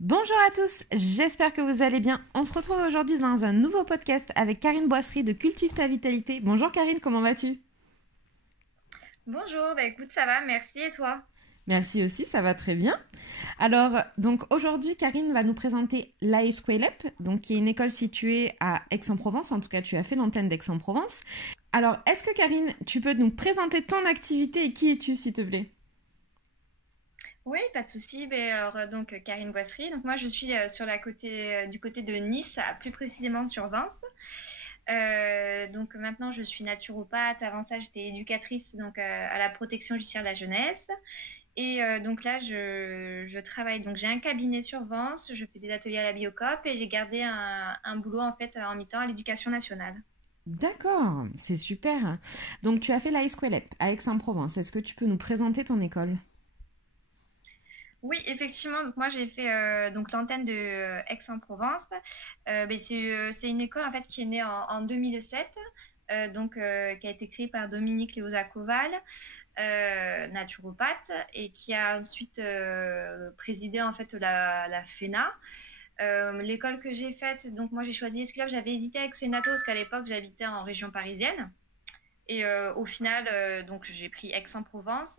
Bonjour à tous, j'espère que vous allez bien. On se retrouve aujourd'hui dans un nouveau podcast avec Karine Boisserie de Cultive ta vitalité. Bonjour Karine, comment vas-tu? Bonjour, bah écoute, ça va, merci et toi? Merci aussi, ça va très bien. Alors, donc aujourd'hui, Karine va nous présenter l'AESQUELEP, donc qui est une école située à Aix-en-Provence. En tout cas, tu as fait l'antenne d'Aix-en-Provence. Alors, est-ce que Karine, tu peux nous présenter ton activité et qui es-tu, s'il te plaît? Oui, pas de souci. Donc Karine Boisserie. Donc moi, je suis du côté de Nice, plus précisément sur Vence. Donc maintenant, je suis naturopathe. Avant ça, j'étais éducatrice à la protection judiciaire de la jeunesse. Donc là, je travaille. Donc j'ai un cabinet sur Vence. Je fais des ateliers à la Biocoop et j'ai gardé un boulot en fait en mi-temps à l'éducation nationale. D'accord, c'est super. Donc, tu as fait l'AESQUELEP à Aix-en-Provence. Est-ce que tu peux nous présenter ton école? Oui, effectivement. Donc moi j'ai fait donc l'antenne de Aix-en-Provence. C'est une école en fait qui est née en 2007, qui a été créée par Dominique Léozakoval, naturopathe, et qui a ensuite présidé en fait la FENA. L'école que j'ai faite, donc moi j'ai choisi Esculap, j'avais hésité avec Senato parce qu'à l'époque j'habitais en région parisienne. Au final, donc j'ai pris Aix-en-Provence.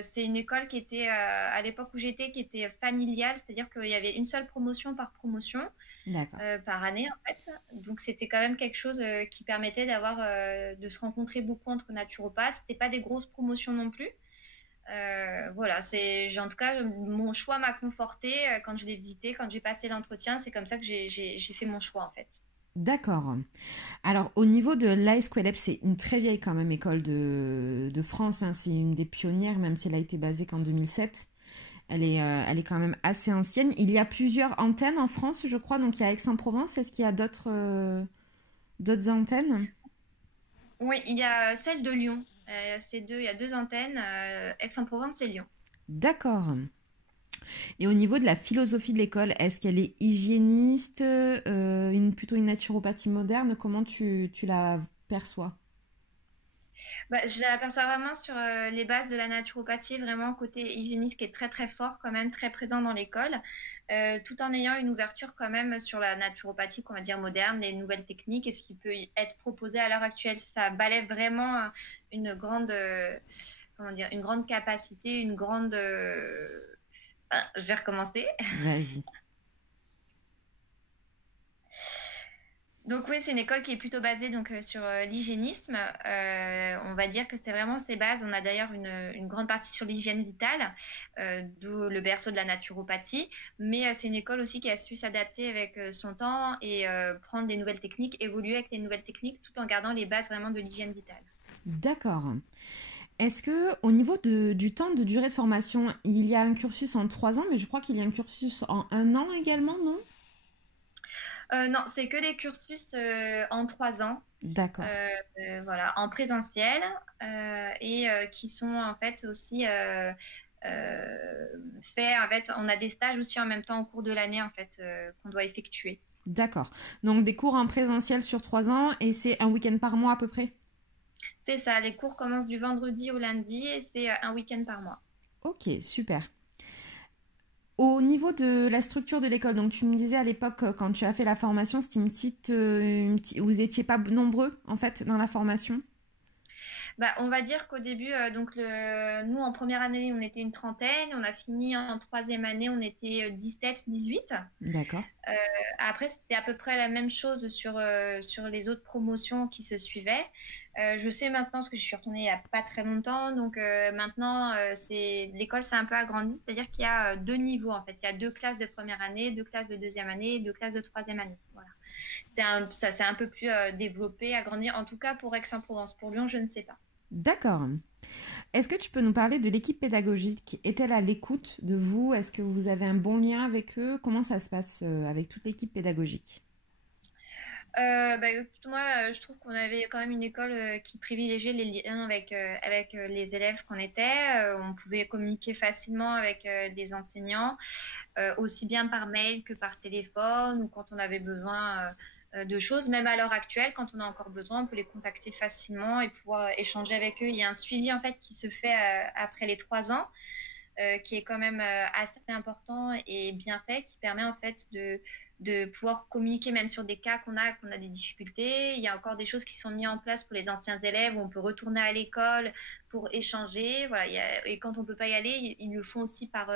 C'est une école qui était, à l'époque où j'étais, qui était familiale, c'est-à-dire qu'il y avait une seule promotion par promotion, D'accord. par année en fait. Donc c'était quand même quelque chose qui permettait de se rencontrer beaucoup entre naturopathes. C'était pas des grosses promotions non plus. Voilà, en tout cas, mon choix m'a conforté quand je l'ai visité, quand j'ai passé l'entretien. C'est comme ça que j'ai fait mon choix en fait. D'accord. Alors, au niveau de l'AESQUELEP, c'est une très vieille quand même école de France, hein. C'est une des pionnières, même si elle a été basée qu'en 2007. Elle est quand même assez ancienne. Il y a plusieurs antennes en France, je crois. Donc, il y a Aix-en-Provence. Est-ce qu'il y a d'autres antennes? Oui, il y a celle de Lyon. Il y a deux antennes, Aix-en-Provence et Lyon. D'accord. Et au niveau de la philosophie de l'école, est-ce qu'elle est hygiéniste, plutôt une naturopathie moderne? Comment tu la perçois? Bah, je l'aperçois vraiment sur les bases de la naturopathie, vraiment côté hygiéniste qui est très très fort quand même, très présent dans l'école, tout en ayant une ouverture quand même sur la naturopathie, qu'on va dire moderne, les nouvelles techniques et ce qui peut y être proposé à l'heure actuelle. Ça balaie vraiment une grande, comment dire, une grande capacité, je vais recommencer. Vas-y. Donc oui, c'est une école qui est plutôt basée sur l'hygiénisme. On va dire que c'est vraiment ses bases. On a d'ailleurs une grande partie sur l'hygiène vitale, d'où le berceau de la naturopathie. Mais c'est une école aussi qui a su s'adapter avec son temps et prendre des nouvelles techniques, évoluer avec les nouvelles techniques, tout en gardant les bases vraiment de l'hygiène vitale. D'accord. Est-ce que au niveau du temps de durée de formation, il y a un cursus en 3 ans, mais je crois qu'il y a un cursus en 1 an également, non? Non, c'est que des cursus en 3 ans. D'accord. Voilà, en présentiel qui sont en fait aussi faits. En fait, on a des stages aussi en même temps au cours de l'année en fait qu'on doit effectuer. D'accord. Donc des cours en présentiel sur 3 ans et c'est un week-end par mois à peu près? C'est ça, les cours commencent du vendredi au lundi et c'est un week-end par mois. Ok, super. Au niveau de la structure de l'école, donc tu me disais à l'époque, quand tu as fait la formation, c'était vous étiez pas nombreux en fait dans la formation. Bah, on va dire qu'au début, nous en première année, on était une trentaine, on a fini en troisième année, on était 17, 18. D'accord. Après, c'était à peu près la même chose sur les autres promotions qui se suivaient. Je sais maintenant, parce que je suis retournée il n'y a pas très longtemps, maintenant, l'école s'est un peu agrandie, c'est-à-dire qu'il y a deux niveaux en fait. Il y a deux classes de première année, deux classes de deuxième année, deux classes de troisième année. Voilà. Ça s'est un peu plus développé, agrandi, en tout cas pour Aix-en-Provence. Pour Lyon, je ne sais pas. D'accord. Est-ce que tu peux nous parler de l'équipe pédagogique? Est-elle à l'écoute de vous? Est-ce que vous avez un bon lien avec eux? Comment ça se passe avec toute l'équipe pédagogique? Écoute, moi, je trouve qu'on avait quand même une école qui privilégiait les liens avec les élèves qu'on était. On pouvait communiquer facilement avec les enseignants, aussi bien par mail que par téléphone ou quand on avait besoin de choses. Même à l'heure actuelle, quand on a encore besoin, on peut les contacter facilement et pouvoir échanger avec eux. Il y a un suivi en fait qui se fait après les 3 ans. qui est quand même assez important et bien fait, qui permet en fait de pouvoir communiquer même sur des cas qu'on a des difficultés. Il y a encore des choses qui sont mises en place pour les anciens élèves où on peut retourner à l'école pour échanger. Voilà, et quand on ne peut pas y aller, ils le font aussi par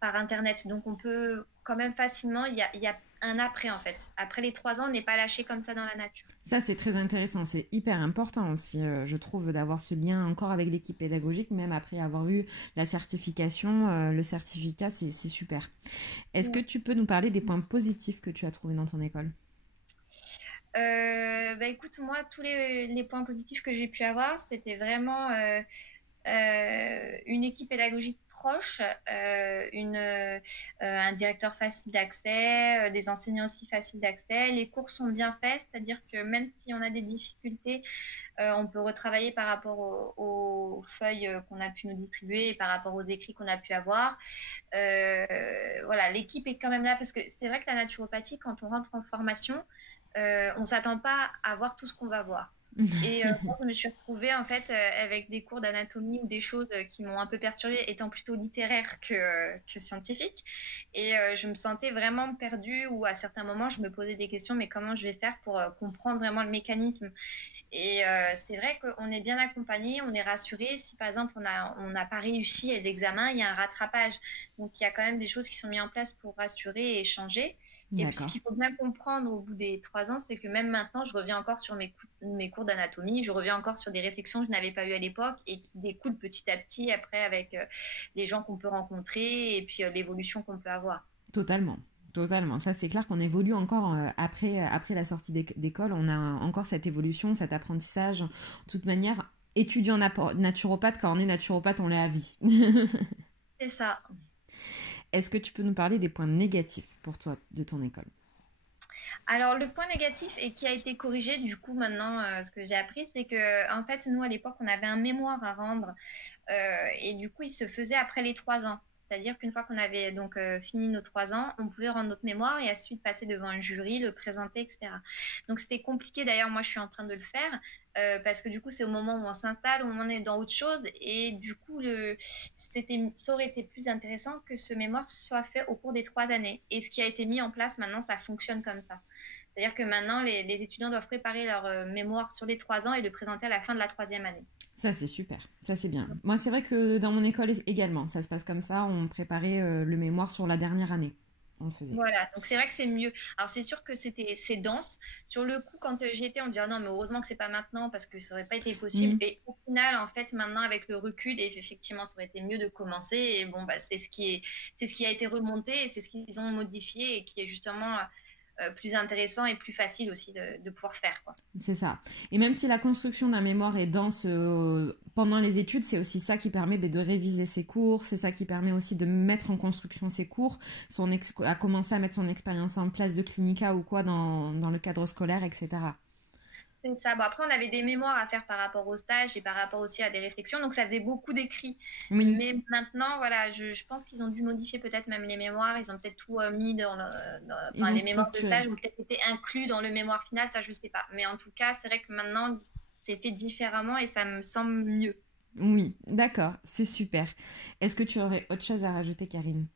Internet. Donc on peut quand même facilement, il y a un après en fait. Après les 3 ans, on n'est pas lâché comme ça dans la nature. Ça, c'est très intéressant. C'est hyper important aussi, je trouve, d'avoir ce lien encore avec l'équipe pédagogique, même après avoir eu la certification. Le certificat, c'est super. Est-ce que tu peux nous parler des points positifs que tu as trouvés dans ton école? Écoute, moi, tous les points positifs que j'ai pu avoir, c'était vraiment une équipe pédagogique proche, un directeur facile d'accès, des enseignants aussi faciles d'accès. Les cours sont bien faits, c'est-à-dire que même si on a des difficultés, on peut retravailler par rapport aux feuilles qu'on a pu nous distribuer et par rapport aux écrits qu'on a pu avoir. Voilà, l'équipe est quand même là parce que c'est vrai que la naturopathie, quand on rentre en formation, on ne s'attend pas à voir tout ce qu'on va voir. Et moi, je me suis retrouvée en fait avec des cours d'anatomie ou des choses qui m'ont un peu perturbée, étant plutôt littéraire que scientifique. Et je me sentais vraiment perdue, ou à certains moments, je me posais des questions, mais comment je vais faire pour comprendre vraiment le mécanisme? Et c'est vrai qu'on est bien accompagné, on est rassuré. Si par exemple on n'a pas réussi à l'examen, il y a un rattrapage. Donc il y a quand même des choses qui sont mises en place pour rassurer et échanger. Et puis, ce D'accord. qu'il faut bien comprendre au bout des 3 ans, c'est que même maintenant, je reviens encore sur mes cours d'anatomie, je reviens encore sur des réflexions que je n'avais pas eues à l'époque et qui découlent petit à petit après avec les gens qu'on peut rencontrer et puis l'évolution qu'on peut avoir. Totalement. Totalement. Ça, c'est clair qu'on évolue encore après la sortie d'école. On a encore cette évolution, cet apprentissage. De toute manière, étudiant naturopathe, quand on est naturopathe, on l'est à vie. C'est ça. Est-ce que tu peux nous parler des points négatifs pour toi de ton école? Alors, le point négatif et qui a été corrigé, du coup, maintenant, ce que j'ai appris, c'est que, en fait, nous, à l'époque, on avait un mémoire à rendre et du coup, il se faisait après les 3 ans. C'est-à-dire qu'une fois qu'on avait donc fini nos 3 ans, on pouvait rendre notre mémoire et ensuite passer devant un jury, le présenter, etc. Donc c'était compliqué. D'ailleurs, moi, je suis en train de le faire parce que du coup, c'est au moment où on s'installe, au moment où on est dans autre chose. Et du coup, ça aurait été plus intéressant que ce mémoire soit fait au cours des 3 années. Et ce qui a été mis en place maintenant, ça fonctionne comme ça. C'est-à-dire que maintenant, les étudiants doivent préparer leur mémoire sur les 3 ans et le présenter à la fin de la troisième année. Ça, c'est super. Ça, c'est bien. Moi, c'est vrai que dans mon école également, ça se passe comme ça. On préparait le mémoire sur la dernière année. On le faisait. Voilà, donc c'est vrai que c'est mieux. Alors c'est sûr que c'est dense. Sur le coup, quand j'y étais, on dirait non, mais heureusement que c'est pas maintenant parce que ça aurait pas été possible. Mm. Et au final, en fait, maintenant avec le recul, et effectivement, ça aurait été mieux de commencer. Et bon, bah, c'est ce qui a été remonté et c'est ce qu'ils ont modifié et qui est justement plus intéressant et plus facile aussi de pouvoir faire, quoi. C'est ça. Et même si la construction d'un mémoire est dense pendant les études, c'est aussi ça qui permet de réviser ses cours, c'est ça qui permet aussi de mettre en construction ses cours, à commencer à mettre son expérience en place de clinica ou quoi dans le cadre scolaire, etc. C'est ça. Bon, après, on avait des mémoires à faire par rapport au stage et par rapport aussi à des réflexions, donc ça faisait beaucoup d'écrits. Oui, Mais maintenant, voilà, je pense qu'ils ont dû modifier peut-être même les mémoires. Ils ont peut-être tout mis ils enfin, ont les mémoires de structuré. stage ont peut-être été inclus dans le mémoire final, ça, je sais pas. Mais en tout cas, c'est vrai que maintenant, c'est fait différemment et ça me semble mieux. Oui, d'accord, c'est super. Est-ce que tu aurais autre chose à rajouter, Karine?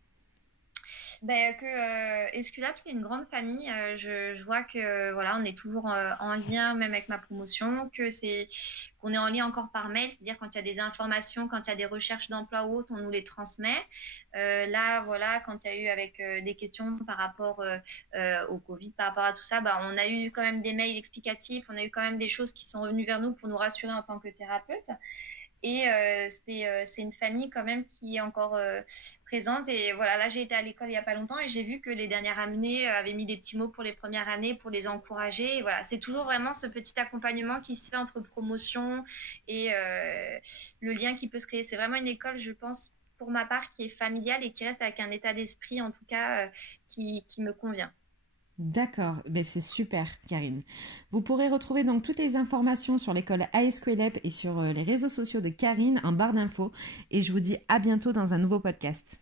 Ben, que Esculap, c'est une grande famille. Je vois que voilà, on est toujours en lien, même avec ma promotion, qu'on est en lien encore par mail, c'est-à-dire quand il y a des informations, quand il y a des recherches d'emploi ou autres, on nous les transmet. Là, voilà, quand il y a eu avec des questions par rapport au Covid, par rapport à tout ça, bah, on a eu quand même des mails explicatifs, on a eu quand même des choses qui sont venues vers nous pour nous rassurer en tant que thérapeute. Et c'est une famille quand même qui est encore présente. Et voilà, là, j'ai été à l'école il n'y a pas longtemps et j'ai vu que les dernières années avaient mis des petits mots pour les premières années, pour les encourager. Et voilà, c'est toujours vraiment ce petit accompagnement qui se fait entre promotion et le lien qui peut se créer. C'est vraiment une école, je pense, pour ma part, qui est familiale et qui reste avec un état d'esprit, en tout cas, qui me convient. D'accord, ben c'est super, Karine. Vous pourrez retrouver donc toutes les informations sur l'école ASQLEP et sur les réseaux sociaux de Karine en barre d'infos. Et je vous dis à bientôt dans un nouveau podcast.